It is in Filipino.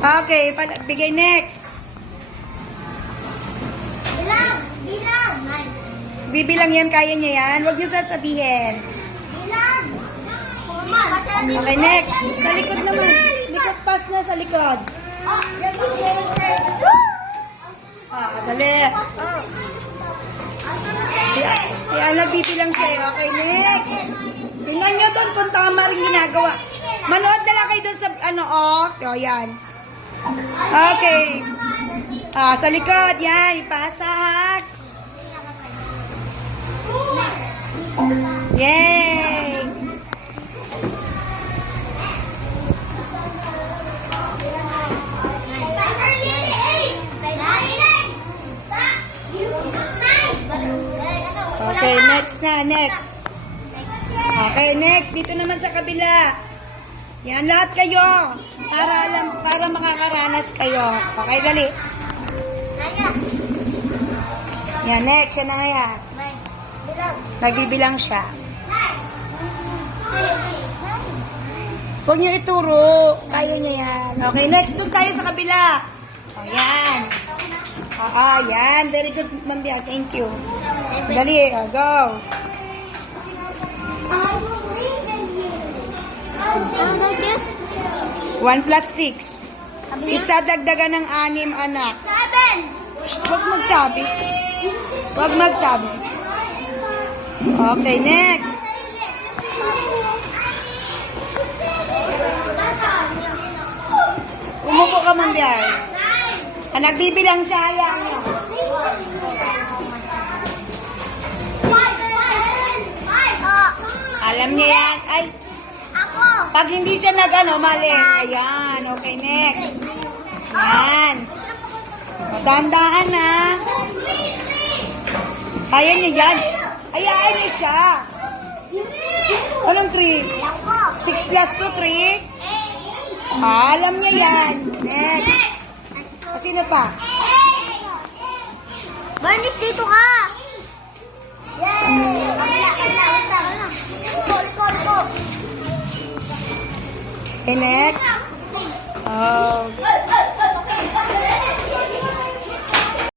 Okay, bigay next. Bilang. Bibilang yan, kaya niya yan. Huwag niyo sasabihin. Bilang. Okay, next. Sa likod naman. Likod pass na sa likod. Dali. Kaya nagbibilang siya. Okay, next. Tingnan niyo doon kung tama rin ginagawa. Manood na lang kayo doon sa ano, O, yan. Okay. Sa likod, yan. Ipasa, ha? Yay! Okay, next na, next. Okay, next. Dito naman sa kabila. Yan, lahat kayo. Para makakaranas kayo. Okay, dali. Yan, next. Yan na nga yan. Nagbibilang siya. Huwag niyo ituro. Kaya niya yan. Okay, next. Doon tayo sa kabila. Ayan. Yan. Very good, Mandia. Thank you. Dali. Go. 1 plus 6. Isa dagdagan ng 6 anak. 7. Shh, huwag magsabi. Huwag magsabi. Okay, next. Umupo ka, Mandiar. Nagbibilang siya, hayaan niyo. Alam niya yan. Ay, Ako. pag hindi siya mali. Ayan, okay, next. Ayan. Dahan-dahan na. Kaya niya yan. Hayaan niyo siya. Anong 3? 6 plus 2, 3? Alam niya yan. Next. Sino pa? Bernice, dito ka. Yay! Liko. Okay, next.